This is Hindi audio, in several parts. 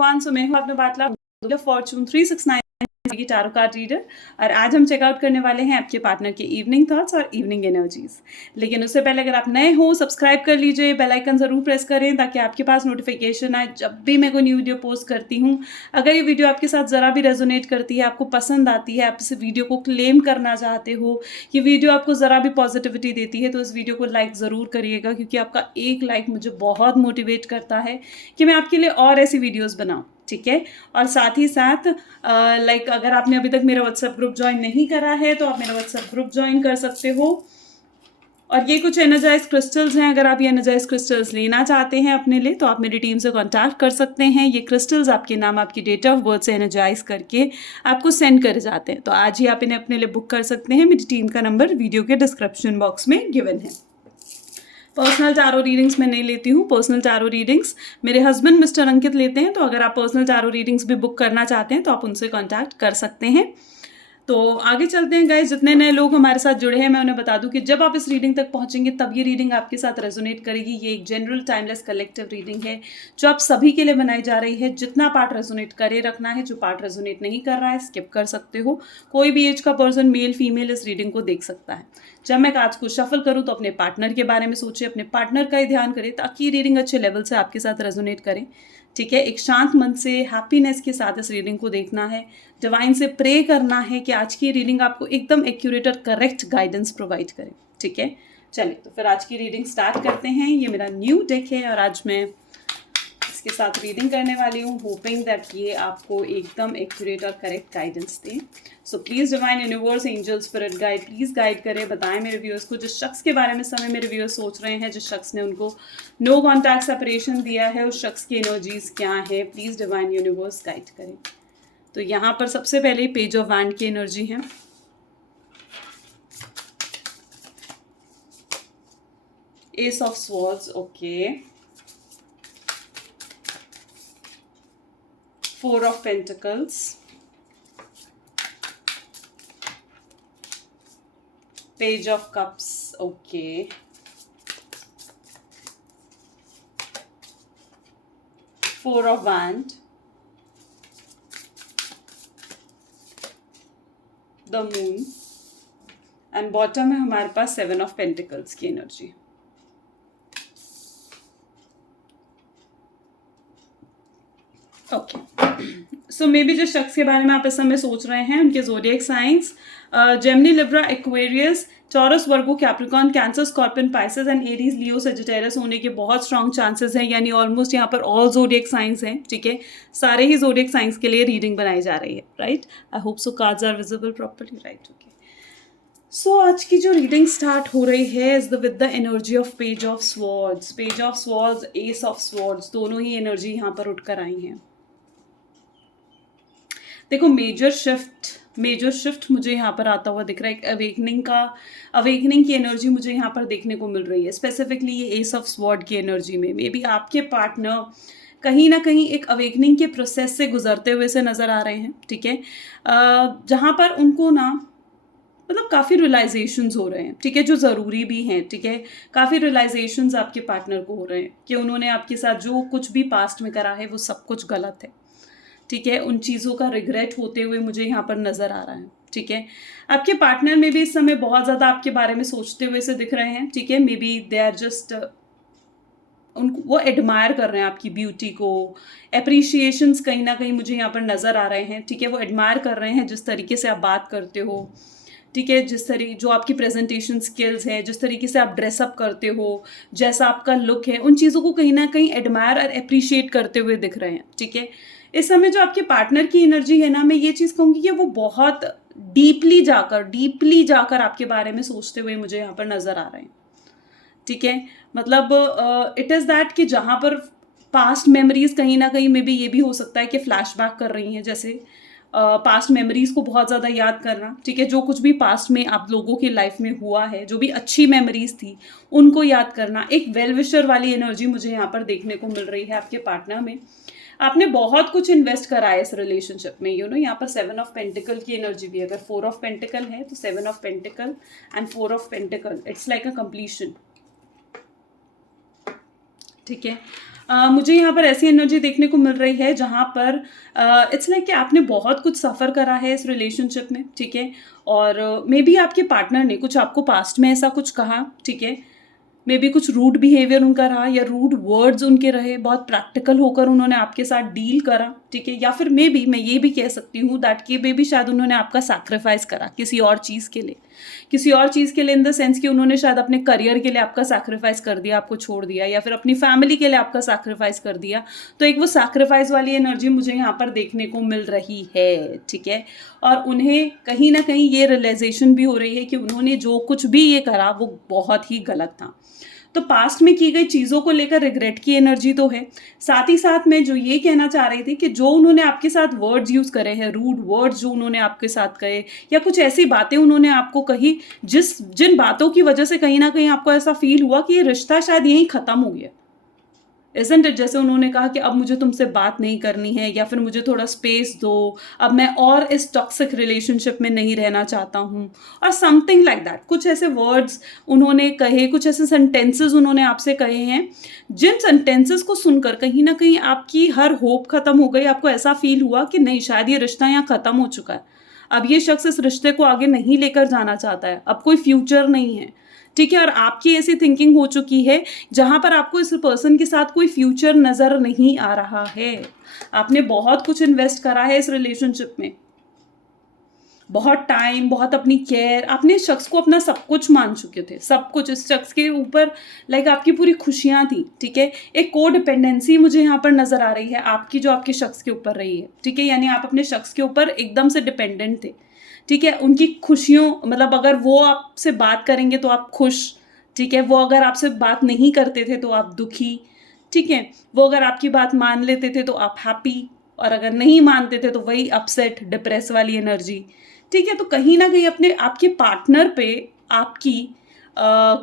एवरीवन, सो मैं हूं आपने बातला फॉर्चून 369 की टैरो कार्ड रीडर। और आज हम चेकआउट करने वाले हैं आपके पार्टनर के इवनिंग थॉट्स और इवनिंग एनर्जीज। लेकिन उससे पहले अगर आप नए हो, सब्सक्राइब कर लीजिए, बेल आइकन ज़रूर प्रेस करें ताकि आपके पास नोटिफिकेशन आए जब भी मैं कोई न्यू वीडियो पोस्ट करती हूँ। अगर ये वीडियो आपके साथ ज़रा भी रेजोनेट करती है, आपको पसंद आती है, आप इस वीडियो को क्लेम करना चाहते हो, ये वीडियो आपको ज़रा भी पॉजिटिविटी देती है, तो इस वीडियो को लाइक ज़रूर करिएगा, क्योंकि आपका एक लाइक मुझे बहुत मोटिवेट करता है कि मैं आपके लिए और ऐसी वीडियोज़ बनाऊँ। ठीक है। और साथ ही साथ लाइक अगर आपने अभी तक मेरा व्हाट्सएप ग्रुप ज्वाइन नहीं करा है तो आप मेरा व्हाट्सएप ग्रुप ज्वाइन कर सकते हो। और ये कुछ एनर्जाइज क्रिस्टल्स हैं। अगर आप ये एनर्जाइज क्रिस्टल्स लेना चाहते हैं अपने लिए तो आप मेरी टीम से कांटेक्ट कर सकते हैं। ये क्रिस्टल्स आपके नाम, आपकी डेट ऑफ बर्थ से एनर्जाइज करके आपको सेंड करे जाते हैं। तो आज ही आप इन्हें अपने लिए बुक कर सकते हैं। मेरी टीम का नंबर वीडियो के डिस्क्रिप्शन बॉक्स में गिवन है। पर्सनल टैरो रीडिंग्स मैं नहीं लेती हूँ। पर्सनल टैरो रीडिंग्स मेरे हस्बैंड मिस्टर अंकित लेते हैं। तो अगर आप पर्सनल टैरो रीडिंग्स भी बुक करना चाहते हैं तो आप उनसे कांटेक्ट कर सकते हैं। तो आगे चलते हैं गाइस। जितने नए लोग हमारे साथ जुड़े हैं मैं उन्हें बता दूं कि जब आप इस रीडिंग तक पहुंचेंगे तब ये रीडिंग आपके साथ रेजोनेट करेगी। ये एक जनरल टाइमलेस कलेक्टिव रीडिंग है जो आप सभी के लिए बनाई जा रही है। जितना पार्ट रेजोनेट करे रखना है, जो पार्ट रेजोनेट नहीं कर रहा है स्किप कर सकते हो। कोई भी एज का पर्सन, मेल फीमेल, इस रीडिंग को देख सकता है। जब मैं कार्ड्स को शफल करूं तो अपने पार्टनर के बारे में सोचिए, अपने पार्टनर का ही ध्यान करें ताकि ये रीडिंग अच्छे लेवल से आपके साथ रेजोनेट करे। ठीक है। एक शांत मन से, हैप्पीनेस के साथ इस रीडिंग को देखना है। डिवाइन से प्रे करना है कि आज की रीडिंग आपको एकदम एक्यूरेट और करेक्ट गाइडेंस प्रोवाइड करे। ठीक है। चलिए तो फिर आज की रीडिंग स्टार्ट करते हैं। ये मेरा न्यू डेक है और आज मैं इसके साथ रीडिंग करने वाली हूँ, होपिंग दैट ये आपको एकदम एक्यूरेट और correct guidance they. So please divine universe, angel, spirit guide, please guide करें, बताएं मेरे व्यूअर्स को जिस शख्स के बारे में समय मेरे व्यूअर्स सोच रहे हैं, जिस शख्स ने उनको नो कॉन्टैक्ट सेपरेशन दिया है, उस शख्स की एनर्जीज क्या है। प्लीज़ डिवाइन यूनिवर्स गाइड करें। तो यहाँ पर सबसे पहले पेज ऑफ वैंड की एनर्जी है। S of swords, okay. Four of Pentacles, Page of Cups, okay. Four of Wands, the Moon, and bottom है हमारे पास Seven of Pentacles की energy. Okay. So may be जिस शख्स के बारे में आप इस समय सोच रहे हैं उनके zodiac science Gemini, Libra, Aquarius, taurus, Virgo, Capricorn, cancer, scorpion, Pisces and Aries, Leo, Sagittarius होने के बहुत स्ट्रॉन्ग चांसेस हैं। यानी ऑलमोस्ट यहाँ पर ऑल ज़ोडिएक साइंस हैं। ठीक है। सारे ही ज़ोडिएक साइंस के लिए रीडिंग बनाई जा रही है। Right. I hope so cards are visible properly. Right. Okay. So आज की जो रीडिंग स्टार्ट हो रही है is with the energy of page of swords. Page of swords, ace of swords, दोनों ही एनर्जी यहाँ पर उठकर आई हैं। देखो मेजर शिफ्ट मुझे यहाँ पर आता हुआ दिख रहा है। एक अवेकनिंग की एनर्जी मुझे यहाँ पर देखने को मिल रही है। स्पेसिफिकली ये एस ऑफ स्वॉर्ड की एनर्जी में मे बी आपके पार्टनर कहीं ना कहीं एक अवेकनिंग के प्रोसेस से गुजरते हुए से नज़र आ रहे हैं। ठीक है। जहाँ पर उनको ना मतलब काफ़ी रियलाइजेशंस हो रहे हैं। ठीक है। जो ज़रूरी भी हैं। ठीक है। काफ़ी रियलाइजेशंस आपके पार्टनर को हो रहे हैं कि उन्होंने आपके साथ जो कुछ भी पास्ट में करा है वो सब कुछ गलत है। ठीक है। उन चीज़ों का रिग्रेट होते हुए मुझे यहाँ पर नज़र आ रहा है। ठीक है। आपके पार्टनर में भी इस समय बहुत ज़्यादा आपके बारे में सोचते हुए से दिख रहे हैं। ठीक है। Maybe they are just उनको वो एडमायर कर रहे हैं आपकी ब्यूटी को। एप्रिशिएशंस कहीं ना कहीं मुझे यहाँ पर नज़र आ रहे हैं। ठीक है। वो एडमायर कर रहे हैं जिस तरीके से आप बात करते हो। ठीक है। जो आपकी प्रेजेंटेशन स्किल्स हैं, जिस तरीके से आप ड्रेसअप करते हो, जैसा आपका लुक है, उन चीज़ों को कहीं ना कहीं एडमायर और अप्रिशिएट करते हुए दिख रहे हैं। ठीक है। इस समय जो आपके पार्टनर की एनर्जी है ना, मैं ये चीज़ कहूँगी कि वो बहुत डीपली जाकर आपके बारे में सोचते हुए मुझे यहाँ पर नज़र आ रहे हैं। ठीक है। मतलब इट इज़ दैट कि जहाँ पर पास्ट मेमोरीज कहीं ना कहीं में भी ये भी हो सकता है कि फ्लैशबैक कर रही हैं, जैसे पास्ट मेमोरीज को बहुत ज़्यादा याद करना। ठीक है। जो कुछ भी पास्ट में आप लोगों की लाइफ में हुआ है, जो भी अच्छी मेमोरीज थी उनको याद करना। एक वेल विशर वाली एनर्जी मुझे यहाँ पर देखने को मिल रही है आपके पार्टनर में। आपने बहुत कुछ इन्वेस्ट करा है इस रिलेशनशिप में। यहाँ पर 7 ऑफ पेंटिकल की एनर्जी भी, अगर 4 ऑफ पेंटिकल है तो 7 of pentacle and 4 of pentacle, it's like a completion. ठीक है। मुझे यहाँ पर ऐसी एनर्जी देखने को मिल रही है जहाँ पर इट्स लाइक कि आपने बहुत कुछ सफ़र करा है इस रिलेशनशिप में, ठीक है? और मे बी आपके पार्टनर ने कुछ आपको पास्ट में ऐसा कुछ कहा, ठीक है? मे बी कुछ रूड बिहेवियर उनका रहा या रूड वर्ड्स उनके रहे, बहुत प्रैक्टिकल होकर उन्होंने आपके साथ डील करा, ठीक है? या फिर मे बी मैं ये भी कह सकती हूँ दैट कि मे बी शायद उन्होंने आपका सैक्रिफाइस करा किसी और चीज़ के लिए, किसी और चीज़ के लिए इन द सेंस कि उन्होंने शायद अपने करियर के लिए आपका सैक्रिफाइस कर दिया, आपको छोड़ दिया, या फिर अपनी फैमिली के लिए आपका सैक्रिफाइस कर दिया। तो एक वो सैक्रिफाइस वाली एनर्जी मुझे यहाँ पर देखने को मिल रही है, ठीक है? और उन्हें कहीं ना कहीं ये रियलाइजेशन भी हो रही है कि उन्होंने जो कुछ भी ये करा वो बहुत ही गलत था। तो पास्ट में की गई चीज़ों को लेकर रिग्रेट की एनर्जी तो है। साथ ही साथ मैं जो ये कहना चाह रही थी कि जो उन्होंने आपके साथ वर्ड्स यूज़ करे हैं, रूड वर्ड्स जो उन्होंने आपके साथ कहे, या कुछ ऐसी बातें उन्होंने आपको कही जिन बातों की वजह से कहीं ना कहीं आपको ऐसा फील हुआ कि ये रिश्ता शायद यहीं ख़त्म हो गया। Isn't it? जैसे उन्होंने कहा कि अब मुझे तुमसे बात नहीं करनी है, या फिर मुझे थोड़ा स्पेस दो, अब मैं और इस टॉक्सिक रिलेशनशिप में नहीं रहना चाहता हूँ, और समथिंग लाइक दैट। कुछ ऐसे वर्ड्स उन्होंने कहे, कुछ ऐसे सेंटेंसेस उन्होंने आपसे कहे हैं जिन सेंटेंसेस को सुनकर कहीं ना कहीं आपकी हर होप खत्म हो गई। आपको ऐसा फील हुआ कि नहीं, शायद ये रिश्ता यहाँ खत्म हो चुका है, अब ये शख्स इस रिश्ते को आगे नहीं लेकर जाना चाहता है, अब कोई फ्यूचर नहीं है, ठीक है? और आपकी ऐसी थिंकिंग हो चुकी है जहां पर आपको इस पर्सन के साथ कोई फ्यूचर नजर नहीं आ रहा है। आपने बहुत कुछ इन्वेस्ट करा है इस रिलेशनशिप में, बहुत टाइम, बहुत अपनी केयर, आपने इस शख्स को अपना सब कुछ मान चुके थे, सब कुछ इस शख्स के ऊपर, लाइक आपकी पूरी खुशियां थी, ठीक है? एक को डिपेंडेंसी मुझे यहाँ पर नजर आ रही है आपकी, जो आपके शख्स के ऊपर रही है, ठीक है? यानी आप अपने शख्स के ऊपर एकदम से डिपेंडेंट थे, ठीक है? उनकी खुशियों, मतलब अगर वो आपसे बात करेंगे तो आप खुश, ठीक है? वो अगर आपसे बात नहीं करते थे तो आप दुखी, ठीक है? वो अगर आपकी बात मान लेते थे तो आप हैप्पी, और अगर नहीं मानते थे तो वही अपसेट, डिप्रेस वाली एनर्जी, ठीक है? तो कहीं ना कहीं अपने आपके पार्टनर पे आपकी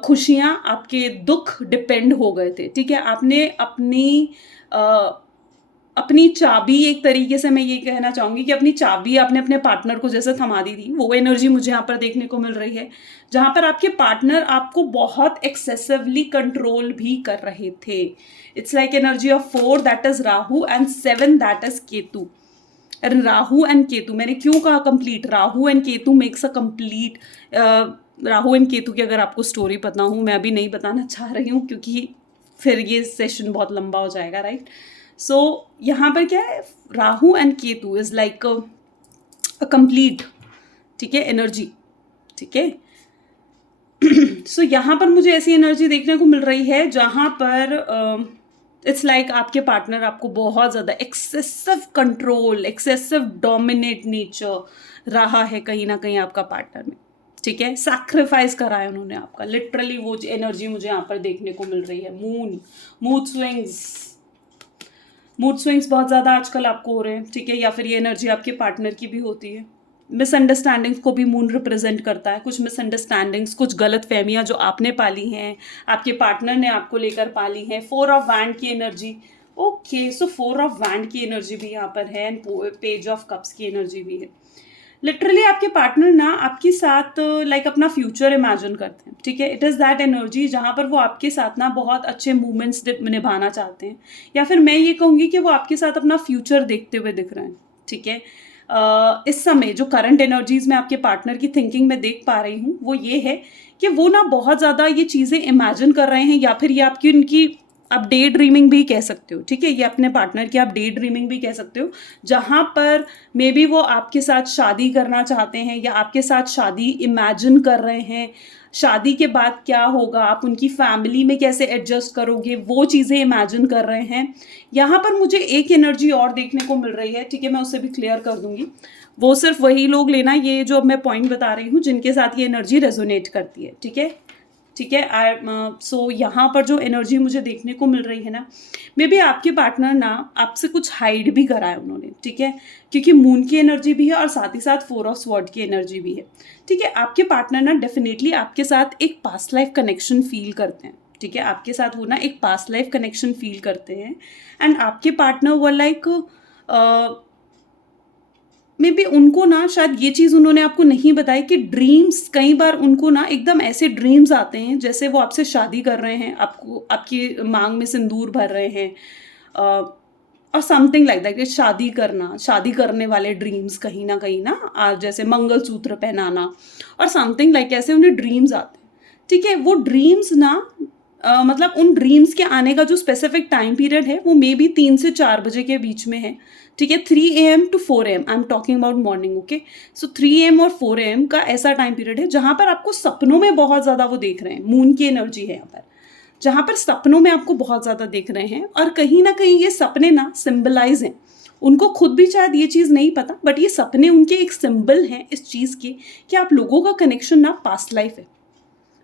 खुशियाँ, आपके दुख डिपेंड हो गए थे, ठीक है? आपने अपनी चाबी, एक तरीके से मैं ये कहना चाहूँगी कि अपनी चाबी आपने अपने पार्टनर को जैसे थमा दी थी, वो एनर्जी मुझे यहाँ पर देखने को मिल रही है, जहाँ पर आपके पार्टनर आपको बहुत एक्सेसिवली कंट्रोल भी कर रहे थे। It's like energy of 4 that is Rahu and 7 that is Ketu. And Rahu and Ketu, मैंने क्यों कहा complete? Rahu and Ketu makes a complete. Rahu and Ketu की अगर आपको स्टोरी पता हो, मैं अभी नहीं बताना चाह रही हूँ क्योंकि फिर ये सेशन बहुत लंबा हो जाएगा, राइट? सो यहाँ पर क्या है, Rahu and Ketu is like a complete, ठीक है, एनर्जी, ठीक है? सो यहाँ पर मुझे ऐसी एनर्जी देखने को मिल रही है जहाँ पर इट्स लाइक आपके पार्टनर आपको बहुत ज़्यादा excessive control, excessive dominate nature रहा है कहीं ना कहीं आपका पार्टनर में, ठीक है? सैक्रिफाइस करा है उन्होंने आपका, लिटरली वो एनर्जी मुझे यहाँ पर देखने को मिल रही है। मूड स्विंग्स बहुत ज़्यादा आजकल आपको हो रहे हैं, ठीक है? या फिर ये एनर्जी आपके पार्टनर की भी होती है। मिसअंडरस्टैंडिंग्स को भी मून रिप्रेजेंट करता है। कुछ मिसअंडरस्टैंडिंग्स, कुछ गलत फहमियाँ जो आपने पाली हैं, आपके पार्टनर ने आपको लेकर पाली हैं। 4 ऑफ वैंड की energy, okay, so 4 of wand की एनर्जी भी यहाँ पर है एंड पेज ऑफ कप्स की एनर्जी भी है। लिटरली आपके पार्टनर ना आपके साथ लाइक अपना फ्यूचर इमेजिन करते हैं, ठीक है? इट इज़ दैट एनर्जी जहाँ पर वो आपके साथ ना बहुत अच्छे मूवमेंट्स निभाना चाहते हैं, या फिर मैं ये कहूँगी कि वो आपके साथ अपना फ्यूचर देखते हुए दिख रहे हैं, ठीक है? इस समय जो करंट एनर्जीज मैं आपके पार्टनर की थिंकिंग में देख पा रही हूँ वो ये है कि वो ना बहुत ज़्यादा ये चीज़ें इमेजिन कर रहे हैं, या फिर ये आपकी उनकी आप डे ड्रीमिंग भी कह सकते हो, ठीक है? ये अपने पार्टनर की आप डे ड्रीमिंग भी कह सकते हो, जहाँ पर मे बी वो आपके साथ शादी करना चाहते हैं या आपके साथ शादी इमेजिन कर रहे हैं। शादी के बाद क्या होगा, आप उनकी फैमिली में कैसे एडजस्ट करोगे, वो चीज़ें इमेजिन कर रहे हैं। यहाँ पर मुझे एक एनर्जी और देखने को मिल रही है, ठीक है? मैं उससे भी क्लियर कर दूंगी। वो सिर्फ वही लोग लेना, ये जो अब मैं पॉइंट बता रही हूँ, जिनके साथ ये एनर्जी रेजोनेट करती है, ठीक है? ठीक है? सो यहाँ पर जो एनर्जी मुझे देखने को मिल रही है ना, मे बी आपके पार्टनर ना आपसे कुछ हाइड भी करा है उन्होंने, ठीक है? क्योंकि मून की एनर्जी भी है और साथ ही साथ 4 ऑफ स्वॉर्ड की एनर्जी भी है, ठीक है? आपके पार्टनर ना डेफिनेटली आपके साथ एक पास्ट लाइफ कनेक्शन फील करते हैं, ठीक है? आपके साथ वो ना एक पास्ट लाइफ कनेक्शन फील करते हैं, एंड आपके पार्टनर वो लाइक मे बी उनको ना शायद ये चीज़ उन्होंने आपको नहीं बताई कि ड्रीम्स कई बार उनको ना एकदम ऐसे ड्रीम्स आते हैं जैसे वो आपसे शादी कर रहे हैं, आपको आपकी मांग में सिंदूर भर रहे हैं, और समथिंग लाइक दैट, शादी करना, शादी करने वाले ड्रीम्स कहीं ना कहीं ना, जैसे मंगलसूत्र पहनाना और समथिंग लाइक ऐसे उन्हें ड्रीम्स आते हैं। ठीक है, वो ड्रीम्स ना मतलब उन ड्रीम्स के आने का जो स्पेसिफिक टाइम पीरियड है वो मे बी 3 से 4 बजे के बीच में है। ठीक है, 3 AM to 4 AM, I am talking about morning. Okay, so 3 AM और 4 AM का ऐसा टाइम पीरियड है जहाँ पर आपको सपनों में बहुत ज़्यादा वो देख रहे हैं, मून की एनर्जी है यहाँ पर, जहाँ पर सपनों में आपको बहुत ज़्यादा देख रहे हैं। और कहीं ना कहीं ये सपने ना सिंबलाइज हैं, उनको खुद भी शायद ये चीज़ नहीं पता, बट ये सपने उनके एक सिंबल हैं इस चीज़ के कि आप लोगों का कनेक्शन ना पास्ट लाइफ है,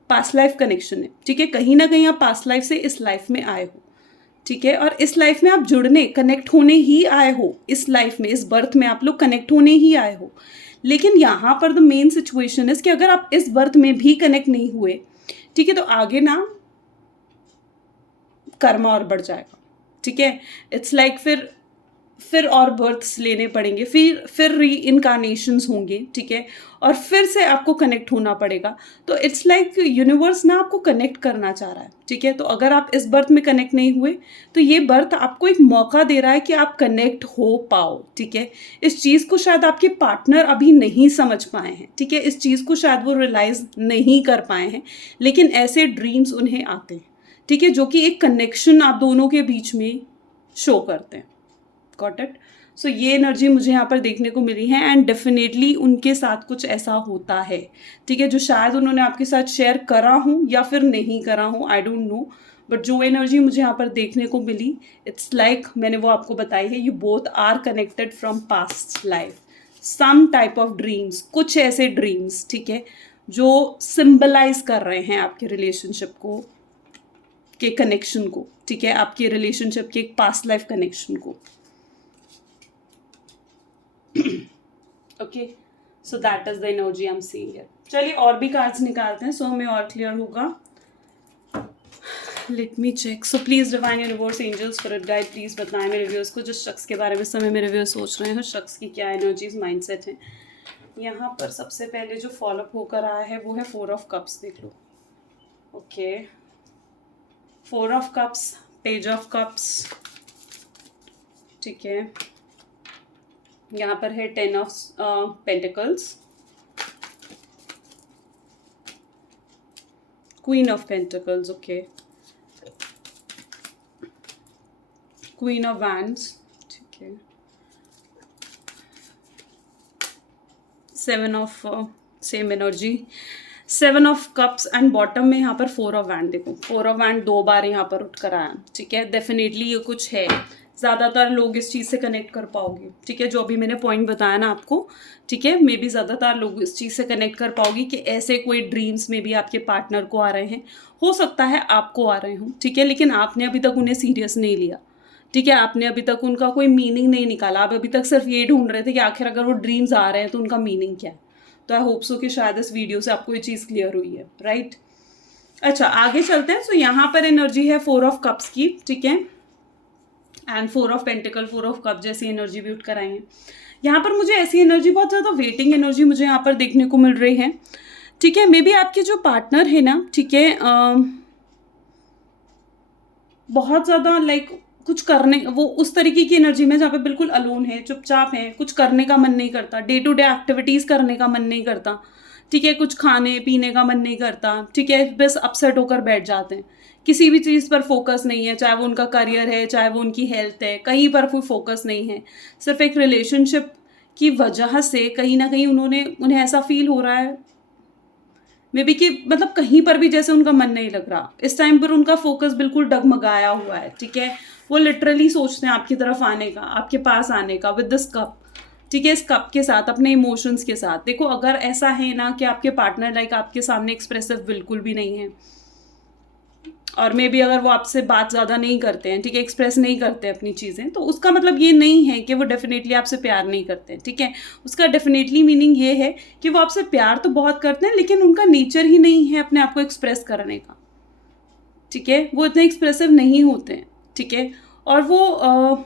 पास्ट लाइफ कनेक्शन है। ठीक है, कहीं ना कहीं आप पास्ट लाइफ से इस लाइफ में आए हो। ठीक है, और इस लाइफ में आप जुड़ने, कनेक्ट होने ही आए हो, इस लाइफ में, इस बर्थ में आप लोग कनेक्ट होने ही आए हो। लेकिन यहाँ पर द मेन सिचुएशन इज कि अगर आप इस बर्थ में भी कनेक्ट नहीं हुए, ठीक है, तो आगे ना कर्मा और बढ़ जाएगा। ठीक है, इट्स लाइक फिर और बर्थ्स लेने पड़ेंगे, फिर री इनकारनेशंस होंगे। ठीक है, और फिर से आपको कनेक्ट होना पड़ेगा। तो इट्स लाइक यूनिवर्स ना आपको कनेक्ट करना चाह रहा है। ठीक है, तो अगर आप इस बर्थ में कनेक्ट नहीं हुए तो ये बर्थ आपको एक मौका दे रहा है कि आप कनेक्ट हो पाओ। ठीक है, इस चीज़ को शायद आपके पार्टनर अभी नहीं समझ पाए हैं। ठीक है, इस चीज़ को शायद वो रियलाइज नहीं कर पाए हैं, लेकिन ऐसे ड्रीम्स उन्हें आते हैं। ठीक है, जो कि एक कनेक्शन आप दोनों के बीच में शो करते हैं। Got it? सो ये एनर्जी मुझे यहाँ पर देखने को मिली है, एंड डेफिनेटली उनके साथ कुछ ऐसा होता है। ठीक है, जो शायद उन्होंने आपके साथ शेयर करा हूँ या फिर नहीं करा हूँ, आई डोंट नो, बट जो एनर्जी मुझे यहाँ पर देखने को मिली, इट्स लाइक मैंने वो आपको बताई है, you both are connected from past life, some type of dreams, कुछ ऐसे ड्रीम्स। ठीक है, जो सिंबलाइज कर रहे हैं आपके रिलेशनशिप को, के कनेक्शन को। ठीक है, आपके रिलेशनशिप के एक पास्ट लाइफ कनेक्शन को। Okay, so that is the energy I am seeing here. चलिए और भी कार्ड्स निकालते हैं, सो हमें और क्लियर होगा। Let me check. So please divine universe, angels, spirit guide, please बताएं मेरे व्यूअर्स को, जिस शख्स के बारे में समय मेरे व्यूअर्स सोच रहे हैं, उस शख्स की क्या एनर्जीज, माइंडसेट है। यहाँ पर सबसे पहले जो फॉलोअप होकर आया है वो है 4 ऑफ कप्स। देख लो। Okay, 4 of cups, page of cups. ठीक है, यहाँ पर है 10 of pentacles, queen of pentacles. Okay, queen of wands. ठीक है, 7 of same energy, 7 of cups, and bottom में यहाँ पर 4 ऑफ वैंड। देखो 4 ऑफ वैंड 2 बार यहाँ पर उठ कर आया। ठीक है, डेफिनेटली ये कुछ है, ज़्यादातर लोग इस चीज़ से कनेक्ट कर पाओगे। ठीक है, जो अभी मैंने पॉइंट बताया ना आपको, ठीक है, मे बी ज़्यादातर लोग इस चीज़ से कनेक्ट कर पाओगे कि ऐसे कोई ड्रीम्स में भी आपके पार्टनर को आ रहे हैं, हो सकता है आपको आ रहे हों। ठीक है, लेकिन आपने अभी तक उन्हें सीरियस नहीं लिया। ठीक है, आपने अभी तक उनका कोई मीनिंग नहीं निकाला। आप अभी तक सिर्फ ये ढूंढ रहे थे कि आखिर अगर वो ड्रीम्स आ रहे हैं तो उनका मीनिंग क्या है। तो आई होप सो कि शायद इस वीडियो से आपको ये चीज़ क्लियर हुई है, राइट? अच्छा, आगे चलते हैं। सो यहाँ पर एनर्जी है 4 ऑफ कप्स की। ठीक है, and 4 of pentacle, 4 of cup जैसी एनर्जी भी उठ कर आई है। यहाँ पर मुझे ऐसी एनर्जी, बहुत ज़्यादा वेटिंग एनर्जी मुझे यहाँ पर देखने को मिल रही है। ठीक है, मे बी आपके जो पार्टनर है ना, ठीक है, बहुत ज़्यादा लाइक कुछ करने, वो उस तरीके की एनर्जी में जहाँ पे बिल्कुल अलोन है, चुपचाप है, कुछ करने का मन नहीं करता, डे टू डे एक्टिविटीज़ करने का मन नहीं करता। ठीक है, कुछ खाने पीने का मन नहीं करता। ठीक है, बस अपसेट होकर बैठ जाते हैं, किसी भी चीज़ पर फोकस नहीं है, चाहे वो उनका करियर है, चाहे वो उनकी हेल्थ है, कहीं पर कोई फोकस नहीं है। सिर्फ एक रिलेशनशिप की वजह से कहीं ना कहीं उन्हें ऐसा फील हो रहा है मे बी कि मतलब कहीं पर भी जैसे उनका मन नहीं लग रहा। इस टाइम पर उनका फोकस बिल्कुल डगमगाया हुआ है। ठीक है, वो लिटरली सोचते हैं आपकी तरफ आने का, आपके पास आने का विद दिस कप। ठीक है, इस कप के साथ, अपने इमोशंस के साथ। देखो, अगर ऐसा है ना कि आपके पार्टनर लाइक आपके सामने एक्सप्रेसिव बिल्कुल भी नहीं है, और मे बी अगर वो आपसे बात ज़्यादा नहीं करते हैं, ठीक है, एक्सप्रेस नहीं करते अपनी चीज़ें, तो उसका मतलब ये नहीं है कि वो डेफिनेटली आपसे प्यार नहीं करते हैं। ठीक है, उसका डेफिनेटली मीनिंग ये है कि वो आपसे प्यार तो बहुत करते हैं, लेकिन उनका नेचर ही नहीं है अपने आप को एक्सप्रेस करने का। ठीक है, वो इतने एक्सप्रेसिव नहीं होते हैं। ठीक है, और वो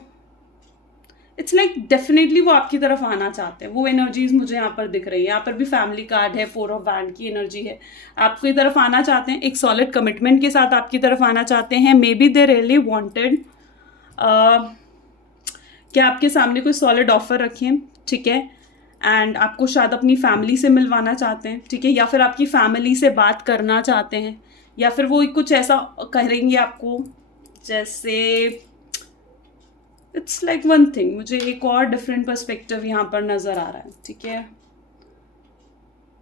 इट्स लाइक डेफिनेटली वो आपकी तरफ आना चाहते हैं, वो एनर्जीज मुझे यहाँ पर दिख रही है। यहाँ पर भी फैमिली कार्ड है, 4 ऑफ वैंड की एनर्जी है, आपकी तरफ आना चाहते हैं, एक सॉलिड कमिटमेंट के साथ आपकी तरफ आना चाहते हैं। May be they really wanted क्या आपके सामने कोई सॉलिड ऑफर रखें, ठीक है, एंड आपको शायद अपनी फैमिली से मिलवाना चाहते हैं, ठीक है, या फिर आपकी फैमिली से बात करना चाहते हैं, या फिर वो कुछ ऐसा करेंगे आपको जैसे इट्स लाइक वन थिंग, मुझे एक और डिफरेंट पर्सपेक्टिव यहाँ पर नज़र आ रहा है, ठीक है।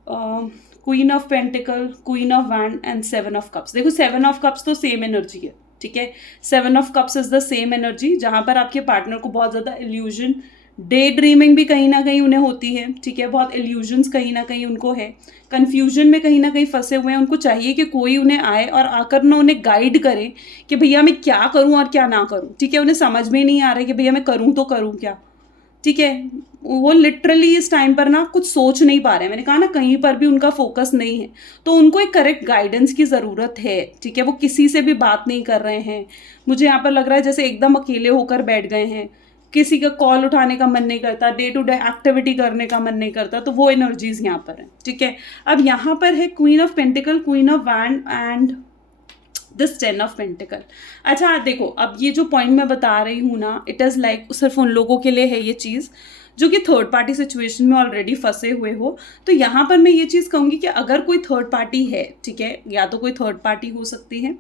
Queen of pentacle, queen of wand and 7 of cups. देखो 7 ऑफ कप्स तो सेम एनर्जी है, ठीक है। 7 of cups is the same energy, जहाँ पर आपके पार्टनर को बहुत ज़्यादा इल्यूजन, डे ड्रीमिंग भी कहीं ना कहीं उन्हें होती है, ठीक है, बहुत इल्यूजन्स कहीं ना कहीं उनको है, कन्फ्यूजन में कहीं ना कहीं फंसे हुए हैं। उनको चाहिए कि कोई उन्हें आए और आकर ना उन्हें गाइड करे कि भैया मैं क्या करूं और क्या ना करूं, ठीक है। उन्हें समझ में नहीं आ रहा है कि भैया मैं करूं तो करूं क्या, ठीक है। वो लिटरली इस टाइम पर ना कुछ सोच नहीं पा रहे हैं, मैंने कहा ना कहीं पर भी उनका फोकस नहीं है, तो उनको एक करेक्ट गाइडेंस की ज़रूरत है, ठीक है। वो किसी से भी बात नहीं कर रहे हैं, मुझे यहाँ पर लग रहा है जैसे एकदम अकेले होकर बैठ गए हैं, किसी का कॉल उठाने का मन नहीं करता, डे टू डे एक्टिविटी करने का मन नहीं करता, तो वो एनर्जीज यहाँ पर है, ठीक है। अब यहाँ पर है queen of pentacle, queen of wand and this 10 of pentacle. अच्छा देखो, अब ये जो पॉइंट मैं बता रही हूँ ना, इट इज़ लाइक सिर्फ उन लोगों के लिए है ये चीज़ जो कि थर्ड पार्टी सिचुएशन में ऑलरेडी फंसे हुए हो। तो यहाँ पर मैं ये चीज़ कहूँगी कि अगर कोई थर्ड पार्टी है, ठीक है, या तो कोई थर्ड पार्टी हो सकती है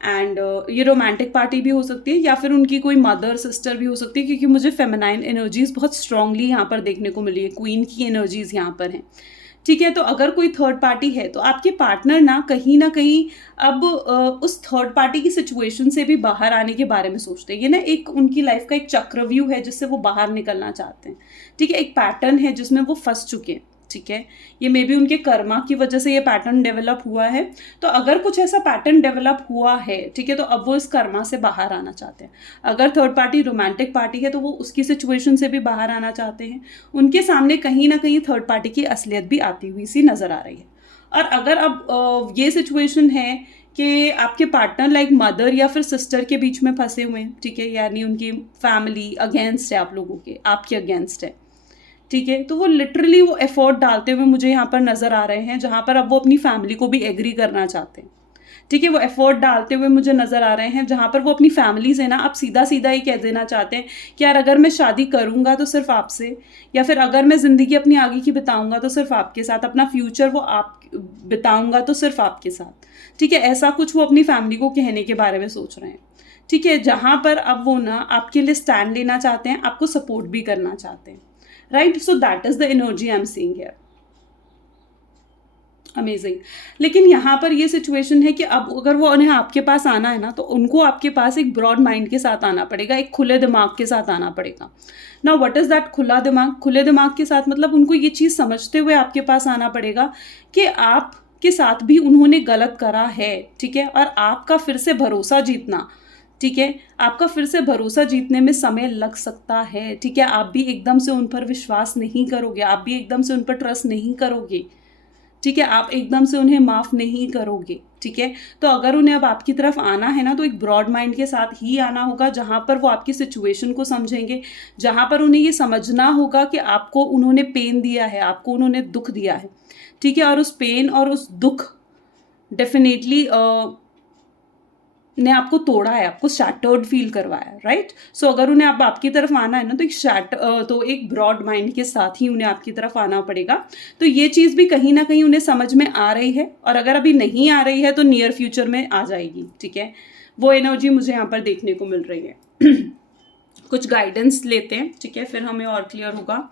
एंड ये रोमांटिक पार्टी भी हो सकती है, या फिर उनकी कोई मदर सिस्टर भी हो सकती है, क्योंकि मुझे फेमिनाइन एनर्जीज बहुत स्ट्रांगली यहाँ पर देखने को मिली है, क्वीन की एनर्जीज यहाँ पर हैं, ठीक है। तो अगर कोई थर्ड पार्टी है तो आपके पार्टनर ना कहीं अब उस थर्ड पार्टी की सिचुएशन से भी बाहर आने के बारे में सोचते हैं। ये ना एक उनकी लाइफ का एक चक्रव्यूह है जिससे वो बाहर निकलना चाहते हैं, ठीक है। एक पैटर्न है जिसमें वो फंस चुके हैं, ठीक है। ये मे बी उनके कर्मा की वजह से ये पैटर्न डेवलप हुआ है। तो अगर कुछ ऐसा पैटर्न डेवलप हुआ है, ठीक है, तो अब वो इस कर्मा से बाहर आना चाहते हैं। अगर थर्ड पार्टी रोमांटिक पार्टी है तो वो उसकी सिचुएशन से भी बाहर आना चाहते हैं। उनके सामने कहीं ना कहीं थर्ड पार्टी की असलियत भी आती हुई सी नज़र आ रही है। और अगर अब ये सिचुएशन है कि आपके पार्टनर लाइक मदर या फिर सिस्टर के बीच में फंसे हुए हैं, ठीक है, यानी उनकी फैमिली अगेंस्ट है आप लोगों के, आपके अगेंस्ट है, ठीक है, तो वो लिटरली वो एफर्ट डालते हुए मुझे यहाँ पर नज़र आ रहे हैं, जहाँ पर अब वो अपनी फैमिली को भी एग्री करना चाहते हैं, ठीक है। वो एफर्ट डालते हुए मुझे नज़र आ रहे हैं जहाँ पर वो अपनी फैमिली से ना अब सीधा सीधा ही कह देना चाहते हैं कि यार अगर मैं शादी करूँगा तो सिर्फ आपसे, या फिर अगर मैं ज़िंदगी अपनी आगे की बिताऊँगा तो सिर्फ आपके साथ, अपना फ्यूचर वो आप बिताऊँगा तो सिर्फ आपके साथ, ठीक है। ऐसा कुछ वो अपनी फैमिली को कहने के बारे में सोच रहे हैं, ठीक है, जहाँ पर अब वो ना आपके लिए स्टैंड लेना चाहते हैं, आपको सपोर्ट भी करना चाहते हैं, right. So that is the energy I am seeing here. Amazing. लेकिन यहाँ पर ये सिचुएशन है कि अब अगर वो उन्हें आपके पास आना है ना, तो उनको आपके पास एक ब्रॉड माइंड के साथ आना पड़ेगा, एक खुले दिमाग के साथ आना पड़ेगा। नाउ व्हाट इज़ दैट खुला दिमाग? खुले दिमाग के साथ मतलब उनको ये चीज़ समझते हुए आपके पास आना पड़ेगा कि आपके साथ भी उन्होंने गलत करा है, ठीक है, और आपका फिर से भरोसा जीतना, ठीक है, आपका फिर से भरोसा जीतने में समय लग सकता है, ठीक है। आप भी एकदम से उन पर विश्वास नहीं करोगे, आप भी एकदम से उन पर ट्रस्ट नहीं करोगे, ठीक है, आप एकदम से उन्हें माफ़ नहीं करोगे, ठीक है। तो अगर उन्हें अब आपकी तरफ आना है ना, तो एक ब्रॉड माइंड के साथ ही आना होगा, जहाँ पर वो आपकी सिचुएशन को समझेंगे, जहाँ पर उन्हें ये समझना होगा कि आपको उन्होंने पेन दिया है, आपको उन्होंने दुख दिया है, ठीक है, और उस पेन और उस दुख डेफिनेटली ने आपको तोड़ा है, आपको शैटर्ड फील करवाया है, राइट। सो अगर उन्हें अब आपकी तरफ आना है ना, तो एक ब्रॉड माइंड के साथ ही उन्हें आपकी तरफ आना पड़ेगा। तो ये चीज़ भी कहीं ना कहीं उन्हें समझ में आ रही है, और अगर अभी नहीं आ रही है तो नियर फ्यूचर में आ जाएगी, ठीक है। वो एनर्जी मुझे यहाँ पर देखने को मिल रही है। कुछ गाइडेंस लेते हैं, ठीक है, फिर हमें और क्लियर होगा।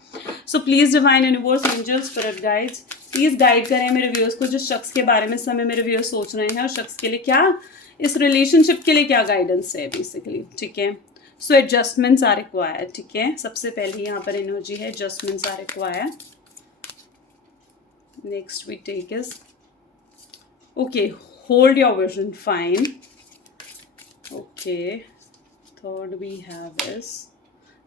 So please divine universe, angels, spirit guides, please guide करें मेरे व्यूअर्स को, जिस शख्स के बारे में इस समय मेरे व्यूअर्स सोच रहे हैं, और शख्स के लिए क्या, इस रिलेशनशिप के लिए क्या गाइडेंस है बेसिकली, ठीक है। सो एडजस्टमेंट्स आर रिक्वायर्ड, ठीक है। सबसे पहले यहाँ पर एनर्जी है adjustments are required. Next we take is okay, hold your vision, fine, okay. Third we have is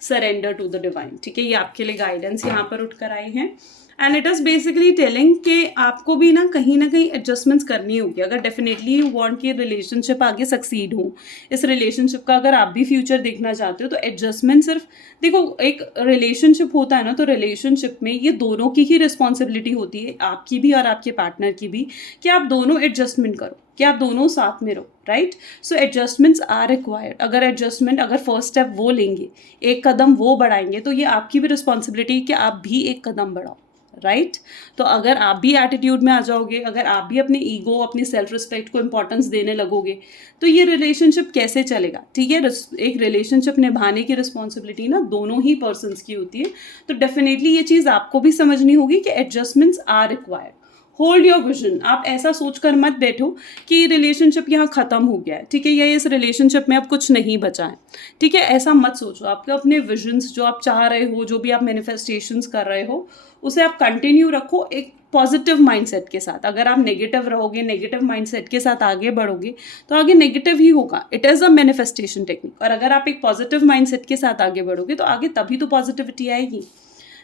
surrender to the divine. ठीक है, ये आपके लिए गाइडेंस यहाँ पर उठ कर आई हैं। And it is basically telling कि आपको भी ना कहीं एडजस्टमेंट्स करनी होगी अगर डेफिनेटली यू वांट कि रिलेशनशिप आगे सक्सीड हो। इस रिलेशनशिप का अगर आप भी फ्यूचर देखना चाहते हो तो एडजस्टमेंट सिर्फ देखो, एक रिलेशनशिप होता है ना, तो रिलेशनशिप में ये दोनों की ही रिस्पॉन्सिबिलिटी होती है, आपकी भी और आपके पार्टनर की भी, कि आप दोनों एडजस्टमेंट करो, कि आप दोनों साथ में रहो, right. So adjustments are required. अगर फर्स्ट स्टेप वो लेंगे, एक कदम वो बढ़ाएंगे, तो ये आपकी भी रिस्पॉन्सिबिलिटी है कि आप भी एक कदम बढ़ाओ, राइट। तो अगर आप भी एटीट्यूड में आ जाओगे, अगर आप भी अपने ईगो, अपनी सेल्फ रिस्पेक्ट को इंपॉर्टेंस देने लगोगे, तो ये रिलेशनशिप कैसे चलेगा। ठीक है, एक रिलेशनशिप निभाने की रिस्पॉन्सिबिलिटी ना दोनों ही पर्सन्स की होती है। तो डेफिनेटली ये चीज़ आपको भी समझनी होगी कि adjustments are required. Hold your vision. आप ऐसा सोचकर मत बैठो कि रिलेशनशिप यहाँ ख़त्म हो गया है, ठीक है, या इस रिलेशनशिप में अब कुछ नहीं बचा है। ठीक है, ऐसा मत सोचो। आपके अपने विजन्स जो आप चाह रहे हो, जो भी आप मैनिफेस्टेशंस कर रहे हो, उसे आप कंटिन्यू रखो एक पॉजिटिव माइंडसेट के साथ। अगर आप नेगेटिव रहोगे, नेगेटिव माइंडसेट के साथ आगे बढ़ोगे, तो आगे नेगेटिव ही होगा। It is a manifestation technique. और अगर आप एक पॉजिटिव माइंडसेट के साथ आगे बढ़ोगे, तो आगे तभी तो पॉजिटिविटी आएगी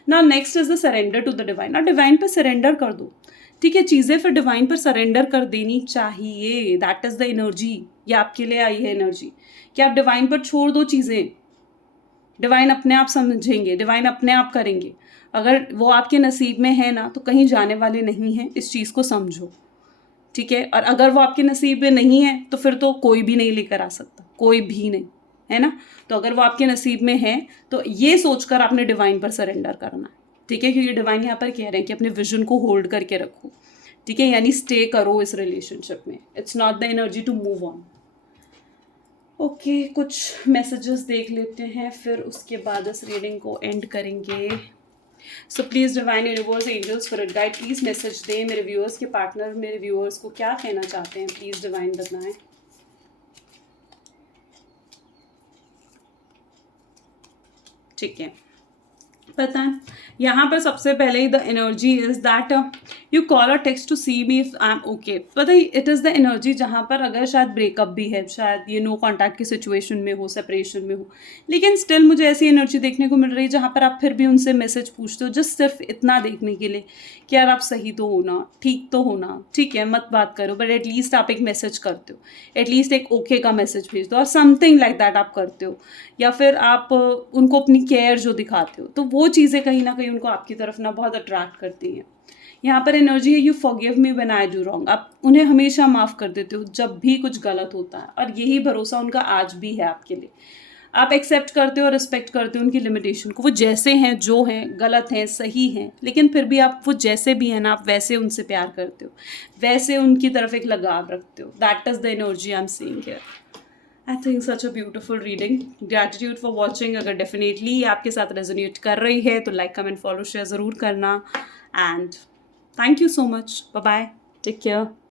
ना। Next is the surrender to the divine. ना डिवाइन पर सरेंडर कर दो। ठीक है, चीज़ें फिर डिवाइन पर सरेंडर कर देनी चाहिए। That is the energy. ये आपके लिए आई है एनर्जी कि आप डिवाइन पर छोड़ दो चीज़ें। डिवाइन अपने आप समझेंगे, डिवाइन अपने आप करेंगे। अगर वो आपके नसीब में है ना, तो कहीं जाने वाले नहीं हैं, इस चीज़ को समझो। ठीक है, और अगर वो आपके नसीब में नहीं है, तो फिर तो कोई भी नहीं लेकर आ सकता, कोई भी नहीं, है ना। तो अगर वो आपके नसीब में है, तो ये सोचकर आपने डिवाइन पर सरेंडर करना है। ठीक है, क्योंकि डिवाइन यहाँ पर कह रहे हैं कि अपने विजन को होल्ड करके रखो। ठीक है, यानी स्टे करो इस रिलेशनशिप में। It's not the energy to move on. Okay, कुछ मैसेजेस देख लेते हैं, फिर उसके बाद इस रीडिंग को एंड करेंगे। So please divine universe, angels, spirit guide, please message दें। मेरे व्यूअर्स के पार्टनर मेरे व्यूअर्स को क्या कहना चाहते हैं, प्लीज़ डिवाइन बताएं। ठीक है, पता है यहाँ पर सबसे पहले ही the energy is that you call a text to see me if I am okay. पता है, इट इज़ द एनर्जी जहाँ पर अगर शायद ब्रेकअप भी है, शायद ये नो कॉन्टैक्ट की सिचुएशन में हो, सेपरेशन में हो, लेकिन स्टिल मुझे ऐसी एनर्जी देखने को मिल रही है जहाँ पर आप फिर भी उनसे मैसेज पूछते हो, जस्ट सिर्फ इतना देखने के लिए कि यार आप सही तो हो ना, ठीक तो हो ना। ठीक है, मत बात करो, बट एटलीस्ट आप एक मैसेज करते हो, एटलीस्ट एक ओके का मैसेज भेज दो, और समथिंग लाइक दैट आप करते हो। या फिर आप उनको अपनी केयर जो दिखाते हो, तो वो चीज़ें कहीं ना कहीं उनको आपकी तरफ ना बहुत अट्रैक्ट करती हैं। यहाँ पर एनर्जी है you forgive me when I do wrong. आप उन्हें हमेशा माफ़ कर देते हो जब भी कुछ गलत होता है, और यही भरोसा उनका आज भी है आपके लिए। आप एक्सेप्ट करते हो और रिस्पेक्ट करते हो उनकी लिमिटेशन को। वो जैसे हैं, जो हैं, गलत हैं, सही हैं, लेकिन फिर भी आप वो जैसे भी हैं ना, आप वैसे उनसे प्यार करते हो, वैसे उनकी तरफ एक लगाव रखते हो। That is the energy I am seeing here. I think such a beautiful reading. Gratitude for watching. अगर डेफिनेटली आपके साथ रेजोनेट कर रही है तो लाइक, कमेंट, फॉलो, शेयर ज़रूर करना। And thank you so much. Bye bye, take care.